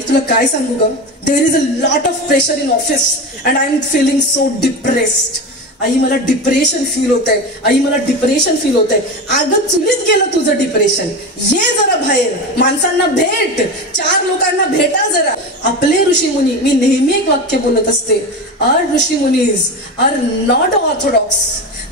आई तुला काय सांगू ग, there is a lot of pressure in office and I am feeling so depressed. I मला डिप्रेशन फील होत आहे, आई मला डिप्रेशन फील होत आहे. अगं चुलीत गेलं तुझं डिप्रेशन, ये जरा बाहेर, माणसांना भेट, 4 लोकांना भेटा जरा. आपले ऋषीमुनी, मी नेहमी एक वाक्य बोलत असते, आर ऋषीमुनीज are not orthodox,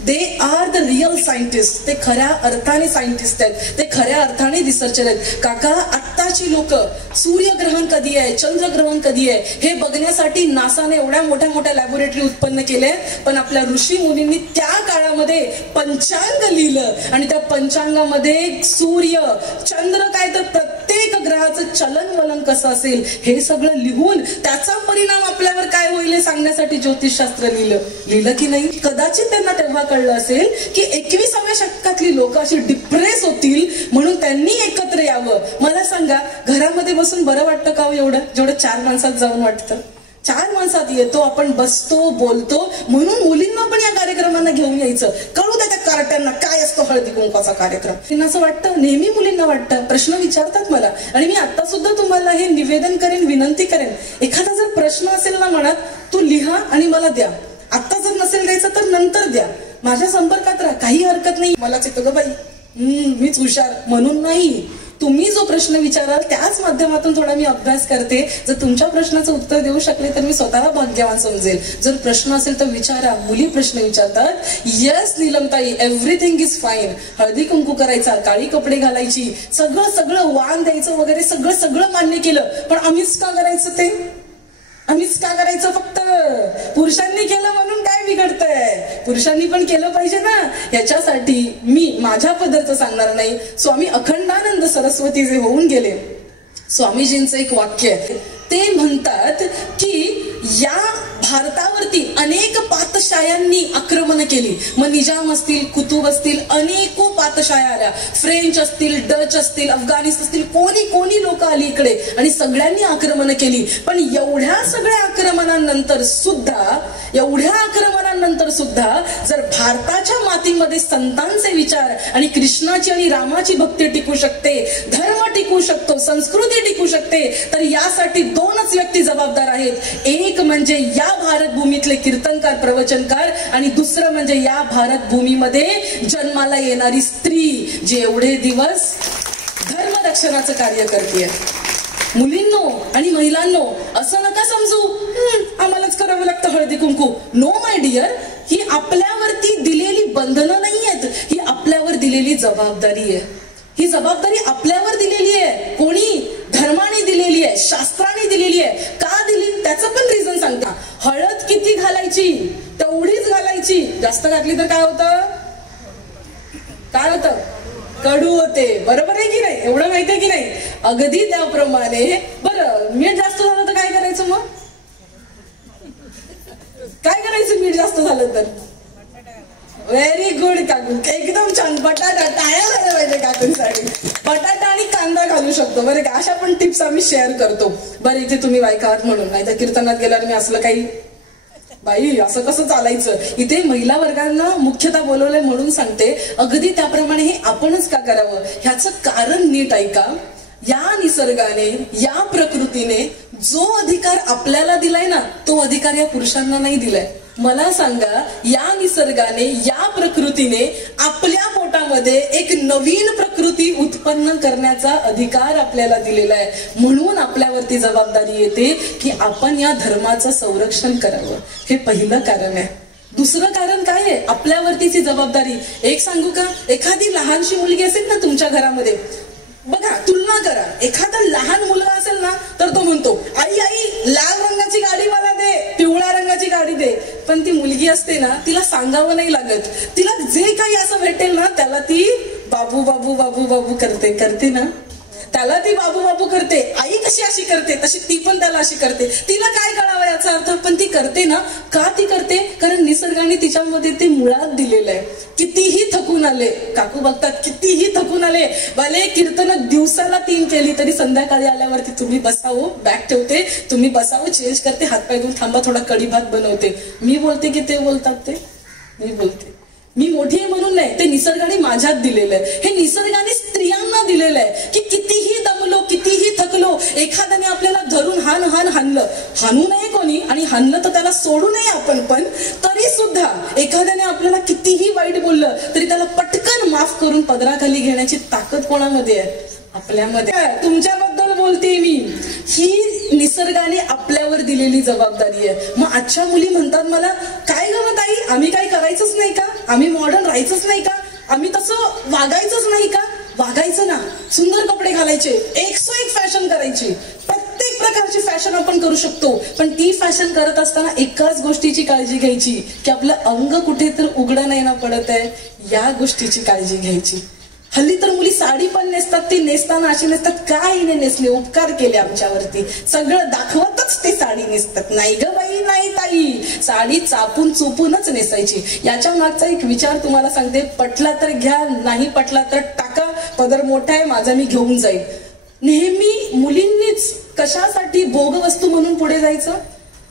they are the real scientist. ते खऱ्या अर्थाने सायंटिस्ट आहेत, ते खऱ्या अर्थाने रिसर्चर आहेत. काका आत्ताची लोक सूर्यग्रहण कधी आहे, चंद्रग्रहण कधी आहे हे बघण्यासाठी नासाने एवढ्या मोठ्या मोठ्या लॅबोरेटरी उत्पन्न केल्या, पण आपल्या ऋषी मुनींनी त्या काळामध्ये पंचांग लिहिलं आणि त्या पंचांगामध्ये सूर्य चंद्र काय तर प्रत्येक ग्रहाचं चलन वलन कसं असेल हे सगळं लिहून त्याचा परिणाम आपल्यावर काय होईल हे सांगण्यासाठी ज्योतिषशास्त्र लिहिलं की नाही. कदाचित त्यांना तेव्हा कळलं असेल की 21व्या शतकातली लोक अशी डिप्रेस होतील म्हणून त्यांनी एकत्र यावं. मला सांगा घरामध्ये बसून बरं वाटतं का एवढं, जेवढं 4 माणसात जाऊन वाटतं. 4 माणसात येतो आपण, बसतो, बोलतो, म्हणून मुलींना पण या कार्यक्रमांना घेऊन यायचं. कळू द्या त्या कार्ट्यांना काय असतो हळदी कुंकवाचा कार्यक्रम. त्यांना असं वाटतं, नेहमी मुलींना वाटतं, प्रश्न विचारतात मला. आणि मी आता सुद्धा तुम्हाला हे निवेदन करेन, विनंती करेन, एखादा जर प्रश्न असेल ना मनात, तो लिहा आणि मला द्या. आता जर नसेल द्यायचं तर नंतर द्या, माझ्या संपर्कात राहा, काही हरकत नाही. मलाच येतं ग बाई, मीच हुशार म्हणून नाही. तुम्ही जो प्रश्न विचाराल त्याच माध्यमातून थोडा मी अभ्यास करते. जर तुमच्या प्रश्नाचं उत्तर देऊ शकले तर मी स्वतःला भाग्यवान समजेल. जर प्रश्न असेल तर विचारा. मुली प्रश्न विचारतात, yes नीलमताई everything is fine, Haldi Kunku करायचा, काळी कपडे घालायची, सगळं वाण द्यायचं वगैरे सगळं मान्य केलं, पण आम्हीच का करायचं ते? आम्हीच का करायचं? फक्त पुरुषांनी केलं म्हणून काय बिघडतंय? पुरुषांनी पण केलं पाहिजे ना. याच्यासाठी मी माझ्या पद्धतीचं सांगणार नाही. स्वामी अखंडानंद सरस्वती जे होऊन गेले, स्वामीजींचं एक वाक्य आहे, ते म्हणतात की या भारतावरती अनेक पातशायांनी आक्रमण केली. मग निजाम असतील, कुतुब असतील, अनेको पातशाया आल्या, फ्रेंच असतील, डच असतील, अफगाणिस्तान असतील, कोणी लोक आली इकडे आणि सगळ्यांनी आक्रमण केली. पण एवढ्या सगळ्या आक्रमणानंतर सुद्धा जर भारताच्या मातीमध्ये संतांचे विचार आणि कृष्णाची आणि रामाची भक्ती टिकू शकते, धर्म टिकू शकतो, संस्कृती टिकू शकते, तर यासाठी 2च व्यक्ती जबाबदार आहेत. एक म्हणजे या भारत भूमीतले कीर्तनकार, प्रवचनकार, आणि दुसरं म्हणजे या भारत भूमीमध्ये जन्माला येणारी स्त्री, जी एवढे दिवस धर्मरक्षणाचं कार्य करते. मुलींनो आणि महिलांनो, असं नका समजू आम्हालाच करावं लागतं Haldi Kunku. No my dear, ही आपल्यावरती दिलेली बंधनं नाही आहेत, ही आपल्यावर दिलेली जबाबदारी आहे. ही जबाबदारी आपल्यावर दिलेली आहे. कोणी? धर्माने दिलेली आहे, शास्त्राने दिलेली आहे. का दिली त्याचं पण रिझन सांगता. हळद किती घालायची? तेवढीच घालायची. जास्त घातली तर काय होतं? कडू होते. बरोबर आहे की नाही? एवढं माहितीये की नाही? अगदी त्याप्रमाणे बरं मीठ जास्त झालं तर काय करायचं? मग काय करायचं मीठ जास्त झालं तर? व्हेरी गुड काकू, एकदम छान. बटाटा, टाळ्या झाल्या पाहिजे काकूंसाठी. बटाटा आणि कांदा घालू शकतो बरं का. अशा पण टिप्स आम्ही शेअर करतो. बरं इथे तुम्ही बायका आहात म्हणून, नाही तर कीर्तनात गेल्यावर मी असलं काही, बाई असं कसं चालायचं. इथे महिला वर्गांना मुख्यतः बोलवलंय म्हणून सांगते. अगदी त्याप्रमाणे हे आपणच का करावं ह्याचं कारण नीट ऐका. या निसर्गाने, या प्रकृतीने जो अधिकार आपल्याला दिलाय ना, तो अधिकार या पुरुषांना नाही दिलाय. मला सांगा, या निसर्गाने, या प्रकृतीने आपल्या पोटामध्ये एक नवीन प्रकृती उत्पन्न करण्याचा अधिकार आपल्याला दिलेला आहे. म्हणून आपल्यावरती जबाबदारी येते की आपण या धर्माचं संरक्षण करावं. हे पहिलं कारण आहे. दुसरं कारण काय आहे? आपल्यावरतीची जबाबदारी. एक सांगू का, एखादी लहानशी मुलगी असेल ना तुमच्या घरामध्ये, बघा तुलना करा. एखादा लहान मुलगा असेल ना तर तो म्हणतो, आई आई लाल रंगाची गाडी मला दे, पिवळ्या रंगाची गाडी दे. पण ती मुलगी असते ना, तिला सांगावं नाही लागत. तिला जे काही असं भेटेल ना त्याला ती बाबू बाबू बाबू बाबू करते ना, त्याला ती बाबू बाबू करते. आई कशी अशी करते तशी ती पण त्याला अशी करते. तिला काय कळावं याचा अर्थ, पण ती करते ना. का ती करते? कारण निसर्गाने तिच्यामध्ये ते मुळात दिलेलं आहे. कितीही थकून आले, काकू बघतात, कितीही थकून आले, भले कीर्तन दिवसाला 3 केली तरी संध्याकाळी आल्यावरती तुम्ही बसावं, बॅग ठेवते, तुम्ही बसावं, चेंज करते, हातपाय धुवून थांबा, थोडा कढी भात बनवते. मी बोलते की ते बोलतात? ते मी बोलते. मी मोठी आहे म्हणून नाही, ते निसर्गाने माझ्यात दिलेलं आहे. हे निसर्गाने स्त्रियांना दिलेलं आहे की कितीही दमलो, कितीही थकलो, एखाद्याने आपल्याला धरून हाणलं, हाणू नये कोणी, आणि हाणलं तर त्याला सोडू नये आपण, पण तरी सुद्धा एखाद्याने आपल्याला कितीही वाईट बोललं तरी त्याला पटकन माफ करून पदराखाली घेण्याची ताकद कोणामध्ये आहे? आपल्यामध्ये. तुमच्याबद्दल बोलते मी. ही निसर्गाने आपल्यावर दिलेली जबाबदारी आहे. मग आजच्या मुली म्हणतात मला, काय गं ताई, आम्ही काय करायचंच नाही का? आम्ही मॉडर्न राहायचंच नाही का? आम्ही तसं वागायचंच नाही का? वागायचं ना, सुंदर कपडे घालायचे, 101 फॅशन करायची, प्रत्येक प्रकारची फॅशन आपण करू शकतो. पण ती फॅशन करत असताना एकाच गोष्टीची काळजी घ्यायची की आपलं अंग कुठे तर उघडं नाही ना पडत आहे, या गोष्टीची काळजी घ्यायची. हल्ली तर मुली साडी पण नेसतात, ती नेसताना अशी नेसतात, काय हिने नेसले, उपकार केले आमच्यावरती, सगळं दाखवतच ते साडी नेसतात. नाही ग बाई, नाही ताई, साडी चापून चुपूनच नेसायची. याच्या मागचा एक विचार तुम्हाला सांगते, पटला तर घ्या, नाही पटला तर टाका, पदर मोठा आहे माझा, मी घेऊन जाईल. नेहमी मुलींनीच कशासाठी भोगवस्तू म्हणून पुढे जायचं?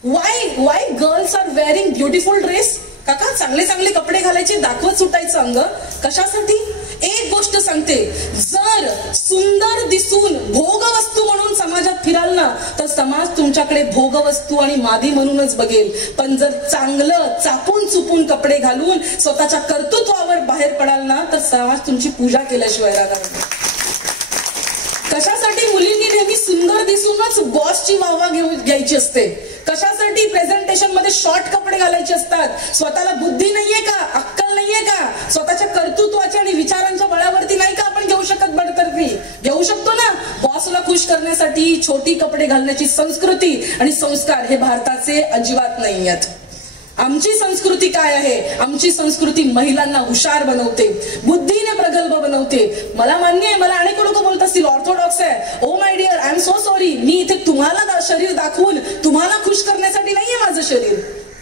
Why girls are wearing beautiful dress? काका, चांगले चांगले कपडे घालायचे, दाखवत सुटायचं अंग, कशासाठी? एक गोष्ट सांगते, जर सुंदर दिसून भोगवस्तू म्हणून समाजात फिराल ना, तर समाज तुमच्याकडे भोगवस्तू आणि मादी म्हणूनच बघेल. पण जर चांगलं चापून चुपून कपडे घालून स्वतःच्या कर्तृत्वावर बाहेर पडाल ना, तर समाज तुमची पूजा केल्याशिवाय राहणार नाही. कशासाठी मुलींनी नेहमी सुंदर दिसूनच बॉसची वाहवा घ्यायची असते? कशासाठी प्रेझेंटेशन मध्ये शॉर्ट कपडे घालायचे असतात? स्वतःला बुद्धी नाहीये का, अक्कल नाहीये का? स्वतःच्या कर्तृत्वाच्या आणि विचारांच्या बळावरती नाही का आपण घेऊ शकत बडतर्फी? घेऊ शकतो ना. बॉसला खुश करण्यासाठी छोटी कपडे घालण्याची संस्कृती आणि संस्कार हे भारताचे अजिबात नाही आहेत. आमची संस्कृती काय आहे? आमची संस्कृती महिलांना हुशार बनवते, बुद्धीने प्रगल्भ बनवते. मला मान्य आहे, मला अनेक लोक बोलत असतील ऑर्थोडॉक्स आहे. Oh my dear, I am so sorry. मी इथे तुम्हाला शरीर दाखवून तुम्हाला खुश करण्यासाठी नाहीये माझं शरीर,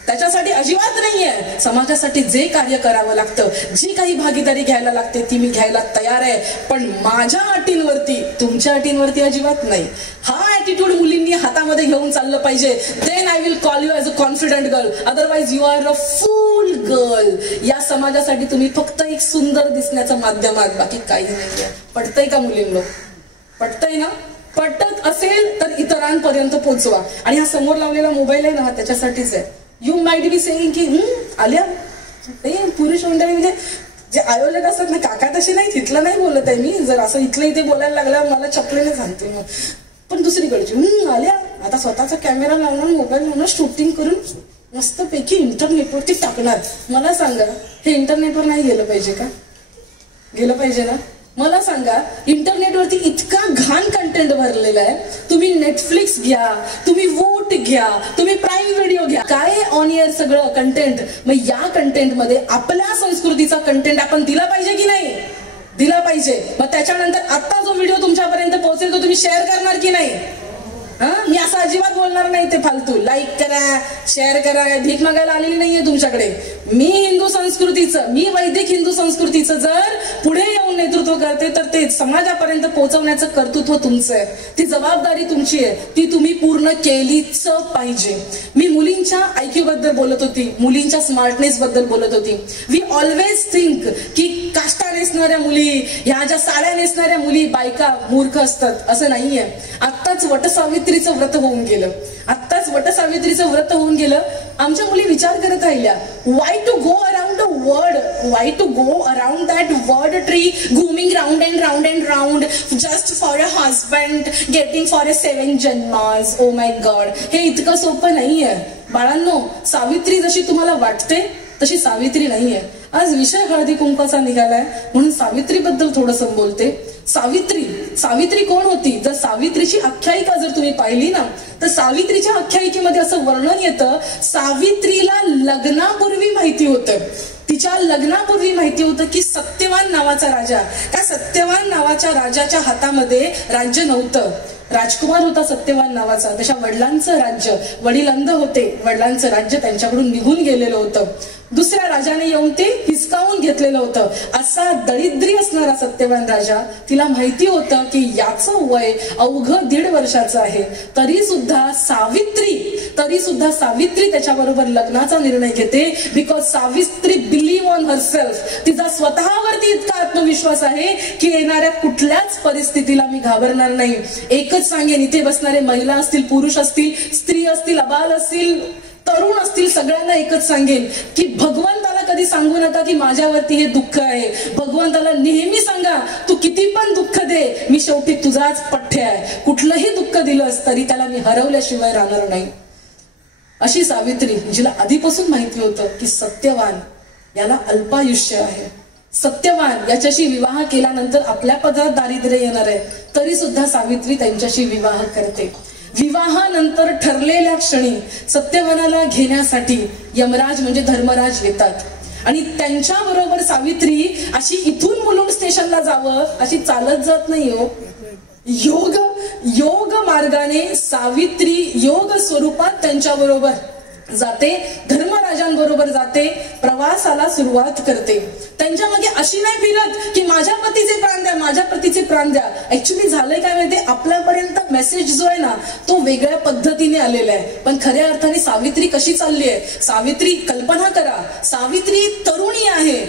त्याच्यासाठी अजिबात नाहीये. समाजासाठी जे कार्य करावं लागतं, जी काही भागीदारी घ्यायला लागते ती मी घ्यायला तयार आहे, पण माझ्या अटींवरती, तुमच्या अटींवरती अजिबात नाही. हा ऍटिट्यूड मुलींनी हातामध्ये घेऊन चाललं पाहिजे. Then I will call you as a confident girl, otherwise you are a fool girl. या समाजासाठी तुम्ही फक्त एक सुंदर दिसण्याचं माध्यम आहात, बाकी काही नाहीये. पटतंय का मुलींनो? पटतंय ना? पटत असेल तर इतरांपर्यंत पोहोचवा. आणि हा समोर लावलेला मोबाईल आहे ना, त्याच्यासाठीच आहे. यू माइट बी सेइंग की आल्या, पुरुष मंडळी म्हणजे जे आयोजक असतात ना, काका तशी नाही, तिथलं नाही बोलत आहे मी. जर असं इथलं इथे बोलायला लागल्यावर मला चपलेने सांगते मग. पण दुसरीकडची आल्या, आता स्वतःचा कॅमेरा लावणार, मोबाईल लावणार, शूटिंग करून मस्तपैकी इंटरनेटवरती टाकणार. मला सांगा, हे इंटरनेटवर नाही गेलं पाहिजे का? गेलं पाहिजे ना. मला सांगा, इंटरनेटवरती इतका घाण कंटेंट भरलेला आहे. तुम्ही नेटफ्लिक्स घ्या, तुम्ही वोट घ्या, तुम्ही प्राईम व्हिडिओ घ्या, काय ऑन एअर सगळं कंटेंट. मग या कंटेंट मध्ये आपल्या संस्कृतीचा कंटेंट आपण दिला पाहिजे की नाही? दिला पाहिजे. मग त्याच्यानंतर आता जो व्हिडिओ तुमच्यापर्यंत पोहोचेल तो तुम्ही शेअर करणार की नाही? मी असं अजिबात बोलणार नाही ते फालतू. लाईक करा, शेअर करा, भीक मागायला आलेली नाहीये तुमच्याकडे. मी हिंदू संस्कृतीचं, मी वैदिक हिंदू संस्कृतीचं जर पुढे येऊन नेतृत्व करते, तर ते समाजापर्यंत पोहोचवण्याचं कर्तृत्व तुमचं आहे, ती जबाबदारी तुमची आहे, ती तुम्ही पूर्ण केलीच पाहिजे. मी मुलींच्या IQ बद्दल बोलत होती, मुलींच्या स्मार्टनेस बद्दल बोलत होती. वी ऑलवेज थिंक की काष्टा नेसणाऱ्या मुली, ह्या ज्या साड्या नेसणाऱ्या मुली, बायका मूर्ख असतात. असं नाहीये. आत्ताच वटसावित्रीचं व्रत होऊन गेलं, आत्ताच वटसावित्रीचं व्रत होऊन गेलं. आमच्या मुली विचार करत राहिल्या, why to go around a word, why to go around that word tree, घुमिंग round and round and round just for a husband, getting for a 7 जन्मास. ओ माय गॉड, हे इतकं सोपं नाहीये बाळांनो. सावित्री जशी तुम्हाला वाटते तशी सावित्री नाहीये. आज विषय हळदी कुंकाचा निघालाय म्हणून सावित्री बद्दल थोडंसं बोलते. सावित्री कोण होती? जर सावित्रीची आख्यायिका जर तुम्ही पाहिली ना, तर सावित्रीच्या आख्यायिकेमध्ये असं वर्णन येतं, सावित्रीला लग्नापूर्वी माहिती होतं, तिच्या लग्नापूर्वी माहिती होतं की सत्यवान नावाचा राजा, त्या सत्यवान नावाच्या राजाच्या हातामध्ये राज्य नव्हतं. राजकुमार होता सत्यवान नावाचा, त्याच्या वडिलांचं राज्य, वडील अंध होते, वडिलांचं राज्य त्यांच्याकडून निघून गेलेलं होतं. दुसऱ्या राजाने येऊन ते हिसकावून घेतलेलं होतं. असा दरिद्री असणारा सत्यवान राजा, तिला माहिती होतं की याचं वय अवघं 1.5 वर्षाचं आहे, तरी सुद्धा सावित्री तरी सुद्धा सावित्री त्याच्याबरोबर लग्नाचा निर्णय घेते. Because Savitri believe on herself. तिचा स्वतःवरती इतका आत्मविश्वास आहे की येणाऱ्या कुठल्याच परिस्थितीला मी घाबरणार नाही. एकच सांगेन, इथे बसणारे महिला असतील, पुरुष असतील, स्त्री असतील, अबाल असतील, तरुण असतील, सगळ्यांना एकच सांगेन की भगवंताला कधी सांगू नका की माझ्यावरती हे दुःख आहे. भगवंताला नेहमी सांगा तू किती पण दुःख दे, मी शेवटी तुझाच पठ्य आहे. कुठलंही दुःख दिलंस तरी त्याला मी हरवल्याशिवाय राहणार नाही. अशी सावित्री, जिला आधीपासून माहिती होतं की सत्यवान याला अल्पायुष्य आहे, सत्यवान याच्याशी विवाह केल्यानंतर आपल्या पदरात दारिद्र्य येणार आहे, तरी सुद्धा सावित्री त्यांच्याशी विवाह करते. विवाहानंतर ठरलेल्या क्षणी सत्यवानाला घेण्यासाठी यमराज म्हणजे धर्मराज येतात आणि त्यांच्या बरोबर सावित्री अशी इथून मुलुंड स्टेशनला जावं अशी चालत जात नाही हो. योग मार्गाने सावित्री योग स्वरूपात त्यांच्या बरोबर जाते, धर्मराजांबरोबर जाते, प्रवासाला सुरुवात करते. त्यांच्या मागे अशी नाही फिरत की माझ्या पतीचे प्राण द्या, माझ्या पतीचे प्राण द्या. ऍक्च्युली झालंय काय माहितीये, आपल्यापर्यंत मेसेज जो आहे ना तो वेगळ्या पद्धतीने आलेला आहे. पण खऱ्या अर्थाने सावित्री कशी चालली आहे, सावित्री कल्पना करा, सावित्री तरुणी आहे,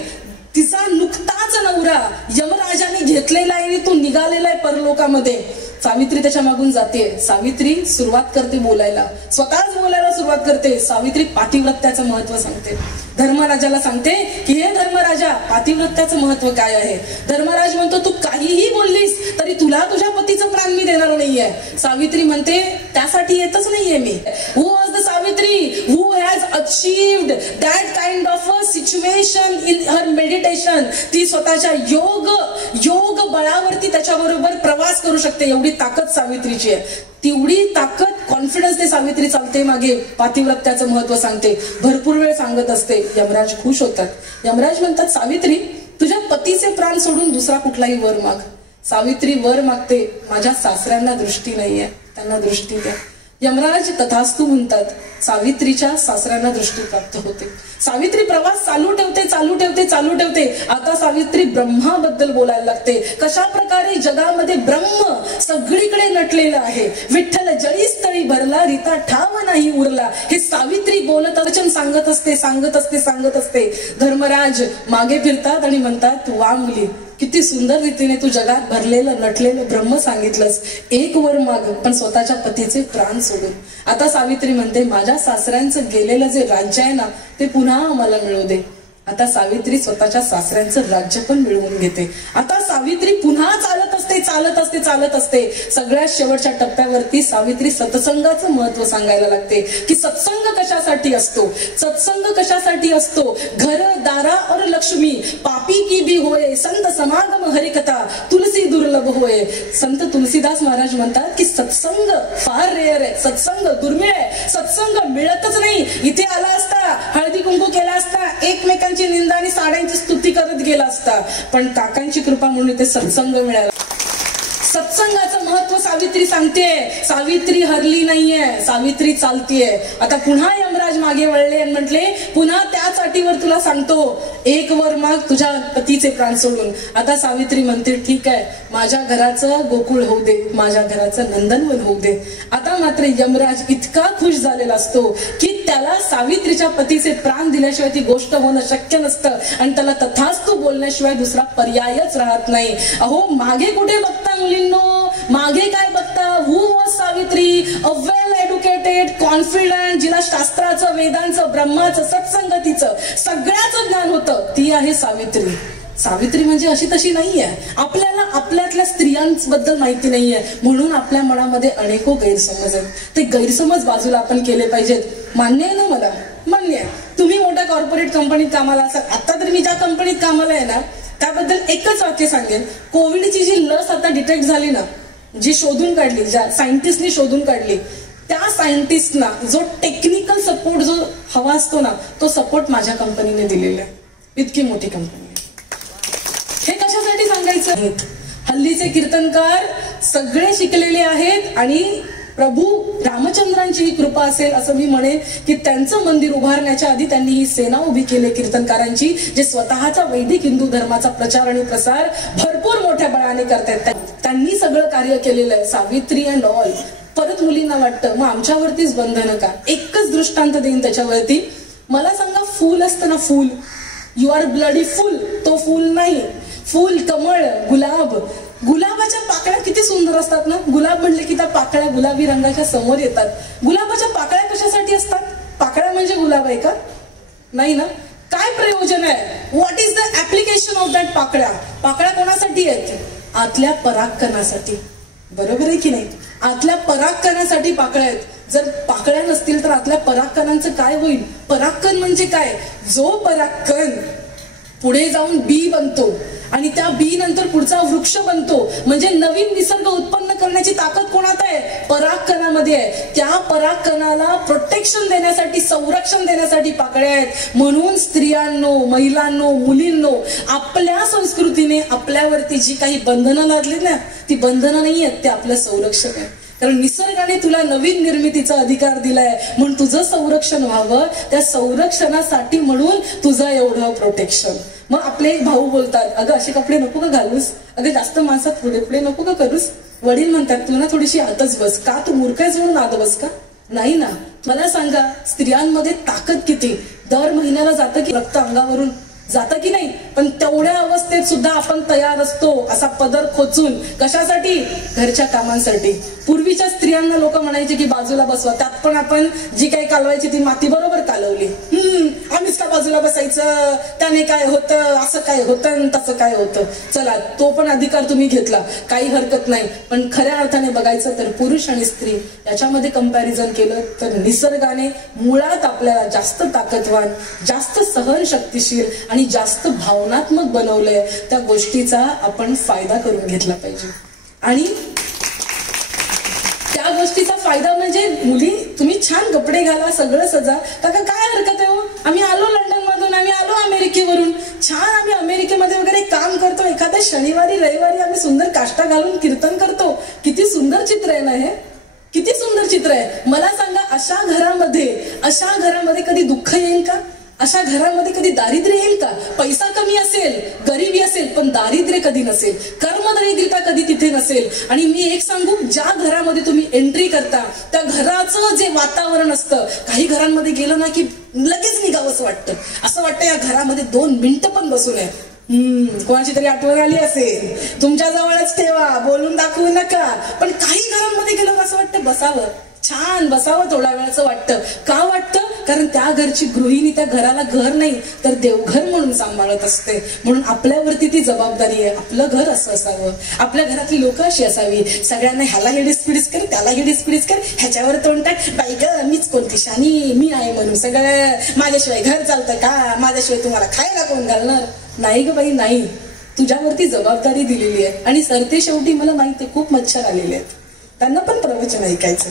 तिचा नुकताच नवरा यमराजाने घेतलेला आहे आणि तो निघालेला आहे परलोकामध्ये. सावित्री त्याच्या मागून जाते. सावित्री सुरुवात करते बोलायला, स्वतःच बोलायला सुरुवात करते. सावित्री पातिव्रत्याचं महत्व सांगते. धर्मराजाला सांगते की हे धर्मराजा, पातिव्रत्याचं महत्व काय आहे. धर्मराज म्हणतो तू काहीही बोललीस तरी तुला तुझ्या पतीचं प्राण मी देणार नाहीये. सावित्री म्हणते त्यासाठी येतच नाहीये मी. Who was the Savitri who has achieved that kind of a situation in her meditation. ती स्वतःच्या योग बळावरती त्याच्याबरोबर प्रवास करू शकते. एवढी ताकद सावित्रीची आहे. तेवढी ताकद, कॉन्फिडन्सने सावित्री चालते मागे. पातिव्रत्याचं महत्व सांगते, भरपूर वेळ सांगत असते. यमराज खुश होतात. यमराज म्हणतात सावित्री तुझ्या पतीचे प्राण सोडून दुसरा कुठलाही वर माग. सावित्री वर मागते, माझ्या सासऱ्यांना दृष्टी नाहीये, त्यांना दृष्टी द्या. यमराज तथास्तु म्हणतात. सावित्रीच्या सासऱ्यांना दृष्टी प्राप्त होते. सावित्री प्रवास चालू ठेवते. आता सावित्री ब्रह्माबद्दल बोलायला लागते. कशा प्रकारे जगामध्ये ब्रह्म सगळीकडे नटलेलं आहे. विठ्ठल जळीस्थळी भरला, रीता ठाव नाही उरला. हे सावित्री बोलत वचन सांगत असते. धर्मराज मागे फिरतात आणि म्हणतात वा मुली, किती सुंदर रीतीने तू जगात भरलेलं नटलेलं ब्रह्म सांगितलंस. एक वर माग, पण स्वतःच्या पतीचे प्राण सोडून. आता सावित्री म्हणते माझ्या सासऱ्यांचं गेलेलं जे राज्य आहे ना ते पुन्हा आम्हाला मिळू दे. आता सावित्री स्वतःच्या सासऱ्यांचं राज्य पण मिळवून घेते. आता सावित्री पुन्हा चालत असते. सगळ्यात शेवटच्या टप्प्यावरती सावित्री सत्संगाचं महत्व सांगायला लागते की सत्संग कशासाठी असतो. घर दारा और लक्ष्मी पापी की भी होय, संत समागम हरिकथा तुलसी दुर्लभ होय. संत तुलसीदास महाराज म्हणतात की सत्संग फार रेअर आहे, सत्संग दुर्मिळ आहे. सत्संग मिळतच नाही. इथे आला असता, हळदी कुंकू केला असता, एकमेकांची निंदा आणि साड्यांची स्तुती करत गेला असता, पण काकांची कृपा म्हणून इथे सत्संग मिळाला. सत्संगाचं महत्व सावित्री सांगते. सावित्री हरली नाहीये, सावित्री चालतीये. आता पुन्हा यमराज मागे वळले आणि म्हटले पुन्हा त्याच अटीवर तुला सांगतो, एक वर माग तुझ्या पतीचे प्राण सोडून. आता सावित्री म्हणते ठीक आहे, माझ्या घराचं गोकुळ होऊ दे, माझ्या घराचं नंदनवन होऊ दे. आता मात्र यमराज इतका खुश झालेला असतो की त्याला सावित्रीच्या पतीचे प्राण दिल्याशिवाय ती गोष्ट होणं शक्य नसतं आणि त्याला तथास्तु बोलण्याशिवाय दुसरा पर्यायच राहत नाही. अहो मागे कुठे बघता मुलींनो, मागे काय बघता. Who was Savitri, a well educated, confident, जिला शास्त्राचं, वेदांचं, ब्रह्माचं, सत्संगतीचं सगळ्याचं ज्ञान होतं, ती आहे सावित्री. सावित्री म्हणजे अशी तशी नाहीये. आपल्याला आपल्यातल्या स्त्रियांबद्दल माहिती नाहीये म्हणून आपल्या मनामध्ये अनेको गैरसमज आहेत. ते गैरसमज बाजूला आपण केले पाहिजेत. मान्य आहे ना, मला मान्य आहे. तुम्ही मोठ्या कॉर्पोरेट कंपनीत कामाला असाल. आता तर मी ज्या कंपनीत कामाला आहे ना त्याबद्दल एकच वाक्य सांगेन. कोविडची जी लस आता डिटेक्ट झाली ना, जी शोधून काढली, ज्या सायंटिस्टनी शोधून काढली, त्या सायंटिस्टना जो टेक्निकल सपोर्ट जो हवा असतो ना तो सपोर्ट माझ्या कंपनीने दिलेला आहे. इतकी मोठी कंपनी. हे कशासाठी सांगायचं. हल्लीचे कीर्तनकार सगळे शिकलेले आहेत आणि प्रभू रामचंद्रांची ही कृपा असेल असं मी म्हणेन की त्यांचं मंदिर उभारण्याच्या आधी त्यांनी ही सेना उभी केली कीर्तनकारांची, जे स्वतःचा वैदिक हिंदू धर्माचा प्रचार आणि प्रसार भरपूर मोठ्या बळाने करतात. त्यांनी सगळं कार्य केलेलं आहे. सावित्री अँड ऑल परत मुलींना वाटतं मग आमच्यावरतीच बंधनं का. एकच दृष्टांत देईन त्याच्यावरती. मला सांगा, फूल असतं ना, फूल, यू आर ब्लडी फुल, तो फूल नाही. फूल, कमळ, गुलाब, गुलाबाच्या पाकळ्या किती सुंदर असतात ना. गुलाब म्हणले की त्या पाकळ्या गुलाबी रंगाच्या समोर येतात. गुलाबाच्या पाकळ्या कशासाठी असतात? पाकळ्या म्हणजे गुलाब आहे का? नाही ना. काय प्रयोजन आहे? What is the application of that पाकळ्या? पाकळ्या कोणासाठी आहेत? आतल्या परागकणासाठी. बरोबर आहे की नाही? आतल्या परागकणासाठी पाकळ्या आहेत. जर पाकळ्या नसतील तर आतल्या परागकणांचं काय होईल? परागकण म्हणजे काय? जो परागकण पुढे जाऊन बी बनतो आणि त्या बी नंतर पुढचा वृक्ष बनतो, म्हणजे नवीन निसर्ग उत्पन्न करण्याची ताकद कोणात आहे? परागकणामध्ये आहे. त्या परागकणाला प्रोटेक्शन देण्यासाठी, संरक्षण देण्यासाठी पाकळ्या आहेत. म्हणून स्त्रियांनो, महिलांनो, मुलींनो, आपल्या संस्कृतीने आपल्यावरती जी काही बंधनं लादली ना, ती बंधनं नाही आहेत, ते आपलं संरक्षण आहे. कारण निसर्गाने तुला नवीन निर्मितीचा अधिकार दिलाय, म्हणून तुझं संरक्षण व्हावं. त्या संरक्षणासाठी म्हणून तुझं एवढं प्रोटेक्शन. मग आपले एक भाऊ बोलतात, अगं असे कपडे नको का घालूस, अगं जास्त माणसात पुढे पुढे नको का करूस. वडील म्हणतात, तू ना थोडीशी आतच बस. का? तू मूर्ख आहेस म्हणून आत बस का? नाही ना. मला सांगा, स्त्रियांमध्ये ताकद किती. दर महिन्याला जातं की रक्त अंगावरून जातं की नाही, पण तेवढ्या अवस्थेत सुद्धा आपण तयार असतो असा पदर खोचून. कशासाठी? घरच्या कामांसाठी. पूर्वीच्या स्त्रियांना लोक म्हणायचे की बाजूला बसवा, त्यात पण आपण जी काही कालवायची ती माती बरोबर कालवली. आम्हीच का बाजूला बसायचं, त्याने काय होतं, असं काय होतं, तसं काय होतं. चला, तो पण अधिकार तुम्ही घेतला, काही हरकत नाही. पण खऱ्या अर्थाने बघायचं तर पुरुष आणि स्त्री याच्यामध्ये कंपॅरिझन केलं तर निसर्गाने मुळात आपल्याला जास्त ताकदवान, जास्त सहनशक्तीशील आणि जास्त भावनात्मक बनवलंय. त्या गोष्टीचा आपण फायदा करून घेतला पाहिजे. आणि त्या गोष्टीचा फायदा म्हणजे, मुली तुम्ही छान कपडे घाला, सगळं सजा. काका काय हरकत आहे हो, आम्ही आलो लंडन मधून, आम्ही आलो अमेरिकेवरून, छान आम्ही अमेरिकेमध्ये वगैरे काम करतो. एखाद्या शनिवारी रविवारी आम्ही सुंदर काष्टा घालून कीर्तन करतो. किती सुंदर चित्र आहे ना हे, किती सुंदर चित्र आहे. मला सांगा, अशा घरामध्ये कधी दुःख येईल का? अशा घरामध्ये कधी दारिद्र्य येईल का? पैसा कमी असेल, गरिबी असेल, पण दारिद्र्य कधी नसेल, कर्मदारिद्र्यता कधी तिथे नसेल. आणि मी एक सांगू, ज्या घरामध्ये तुम्ही एंट्री करता त्या घराचं जे वातावरण असतं, काही घरांमध्ये गेलं ना की लगेच निघावंसं वाटतं. असं वाटतं या घरामध्ये 2 मिनिटं पण बसू नये. कोणाची तरी आठवण आली असेल, तुमच्या जवळच ठेवा, बोलून दाखवू नका. पण काही घरांमध्ये गेलं असं वाटतं बसावं, छान बसावं, थोड्या वेळाचं वाटतं. का वाटतं? कारण त्या घरची गृहिणी त्या घराला घर नाही तर देवघर म्हणून सांभाळत असते. म्हणून आपल्यावरती ती जबाबदारी आहे, आपलं घर असं असावं, आपल्या घरातली लोक अशी असावी. सगळ्यांना ह्याला हेडीस पिडीस कर, त्याला हेडीस पिडीस कर, ह्याच्यावर तोंड टाक, बाई ग मीच कोणती शानी, मी आहे म्हणून सगळं, माझ्याशिवाय घर चालतं का, माझ्याशिवाय तुम्हाला खायला कोण घालणार. नाही ग बाई, नाही. तुझ्यावरती जबाबदारी दिलेली आहे. आणि सरते शेवटी मला माहिती आहे, खूप मच्छर आलेले आहेत, त्यांना पण प्रवचन ऐकायचं.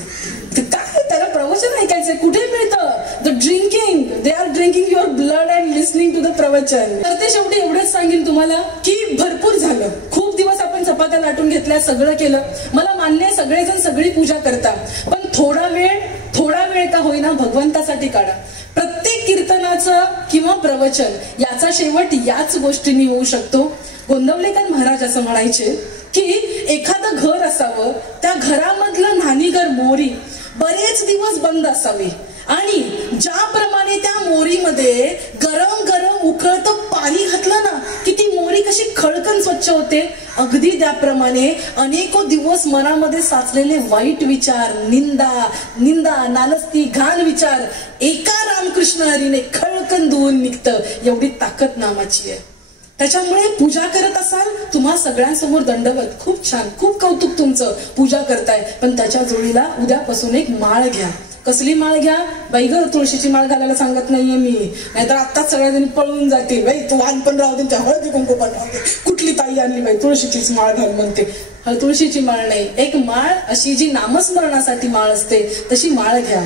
काय त्याला प्रवचन ऐकायचंय? कुठे मिळतं? The drinking, they are drinking your blood and listening to the प्रवचन. तर ते शेवटी एवढंच सांगेन तुम्हाला की भरपूर झालं, खूप दिवस आपण चपात्या लाटून घेतल्या, सगळं केलं. मला मान्य आहे, सगळेजण सगळी पूजा करता, पण थोडा वेळ का होईना भगवंतासाठी काढा. प्रत्येक कीर्तनाचं किंवा प्रवचन याचा शेवट याच गोष्टींनी होऊ शकतो. गोंदवलेकर महाराज असं म्हणायचे की एखादं घर असावं, त्या घरामधलं न्हाणीघर मोरी बरेच दिवस बंद असावी, आणि ज्याप्रमाणे त्या मोरीमध्ये गरम गरम उकळतं पाणी घातलं ना की ती मोरी कशी खळकन स्वच्छ होते, अगदी त्याप्रमाणे अनेको दिवस मनामध्ये साचलेले वाईट विचार, निंदा, नालस्ती, घाण विचार एका रामकृष्ण हरीने खळकन धुवून निघतं. एवढी ताकद नामाची आहे. त्याच्यामुळे पूजा करत असाल, तुम्हा सगळ्यांसमोर दंडवत, खूप छान, खूप कौतुक तुमचं, पूजा करताय. पण त्याच्या जोडीला उद्यापासून एक माळ घ्या. कसली माळ घ्या? बाई ग, तुळशीची माळ घालायला सांगत नाहीये मी, नाहीतर आत्ताच सगळ्याजणी पळून जातील. बाई तू वाण पण राहू दे, त्या हळदी कुंकू पण राहू दे, कुठली ताई आणली बाई तुळशीचीच माळ घाल म्हणते. तुळशीची माळ नाही, एक माळ अशी जी नामस्मरणासाठी माळ असते तशी माळ घ्या.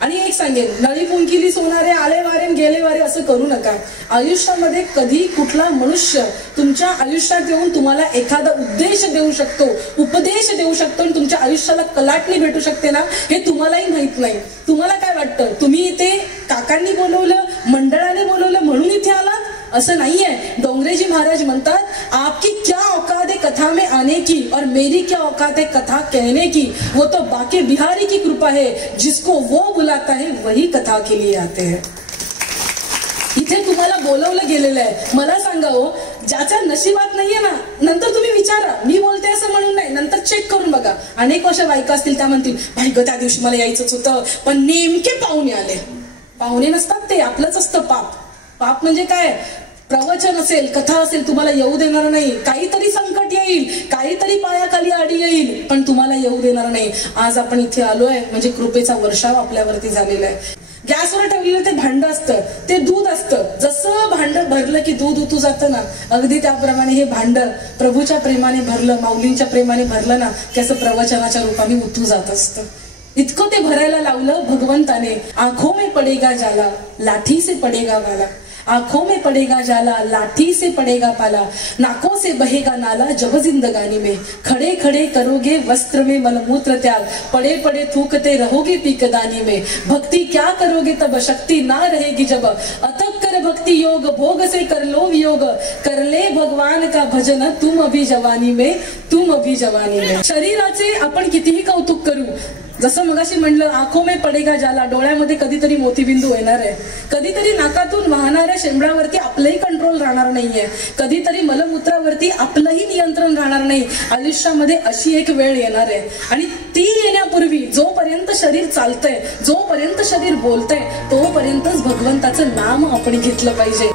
आणि एक सांगेन, नळी पुंकिली सोनारे आले वारे गेले वारे असं करू नका. आयुष्यामध्ये कधी कुठला मनुष्य तुमच्या आयुष्यात येऊन तुम्हाला एखादा उद्देश देऊ शकतो, उपदेश देऊ शकतो, आणि तुमच्या आयुष्याला कलाटणी भेटू शकते ना, हे तुम्हालाही माहित नाही. तुम्हाला काय वाटतं, तुम्ही इथे काकांनी बोलवलं, मंडळाने बोलवलं म्हणून इथे आलात? असं नाहीये। डोंगरेजी महाराज म्हणतात आपकी क्या औकात है कथा में आने की और मेरी क्या औकात है कथा कहने की, वो तो बाके बिहारी की कृपा है, जिसको वो बुलाता है वही कथा के लिए आते हैं। इथे तुम्हाला बोलवलं गेलेलं आहे, मला सांगा हो, ज्याच्या नशिबात नाहीये ना, नंतर तुम्ही विचारा, मी बोलते असं म्हणून नाही, नंतर चेक करून बघा। अनेक अशा बायका असतील त्या म्हणतील भाई ग त्या दिवशी मला यायचंच होतं पण नेमके पाहुणे आले। पाहुणे नसतात ते, आपलंच असतं पाप। पाप म्हणजे काय, प्रवचन असेल, कथा असेल, तुम्हाला येऊ देणार नाही, काहीतरी संकट येईल, काहीतरी पायाखाली अडी येईल, पण तुम्हाला येऊ देणार नाही। आज आपण इथे आलोय म्हणजे कृपेचा वर्षाव आपल्यावरती झालेला आहे। गॅसवर ठेवलेलं ते भांड असतं, ते दूध असतं, जसं भांड भरलं की दूध उतू जातं ना, अगदी त्याप्रमाणे हे भांड प्रभूच्या प्रेमाने भरलं, माऊलींच्या प्रेमाने भरलं ना, की असं प्रवचनाच्या रूपाने उतू जात असतं। इतकं ते भरायला लावलं भगवंताने। आंखों में पडेगा जाला, लाठी से पडेगा वाला, आंखों में पड़ेगा जाला, लाठी से पड़ेगा पाला, नाकों से बहेगा नाला जब जिंदगानी में, खड़े खड़े करोगे वस्त्र में मलमूत्र त्याग, पड़े पड़े थूकते रहोगे पीकदानी में, भक्ति क्या करोगे तब शक्ति ना रहेगी जब, अतक कर भक्ति योग भोग से कर लो वियोग, कर ले भगवान का भजन तुम अभी जवानी में, तुम अभी जवानी में। शरीराचे आपण कितीही कौतुक करू, जसं मगाशी म्हणलं आंखों में पडेगा जाला, डोळ्यामध्ये कधीतरी मोतीबिंदू येणार आहे, कधीतरी नाकातून वाहणाऱ्या शेंबडावरती आपलंही कंट्रोल राहणार नाहीये, कधीतरी मलमूत्रावरती आपलंही नियंत्रण राहणार नाही। आयुष्यामध्ये अशी एक वेळ येणार आहे आणि ती येण्यापूर्वी जोपर्यंत शरीर चालतंय, जोपर्यंत शरीर बोलतंय, तोपर्यंतच भगवंताचं नाम आपण घेतलं पाहिजे।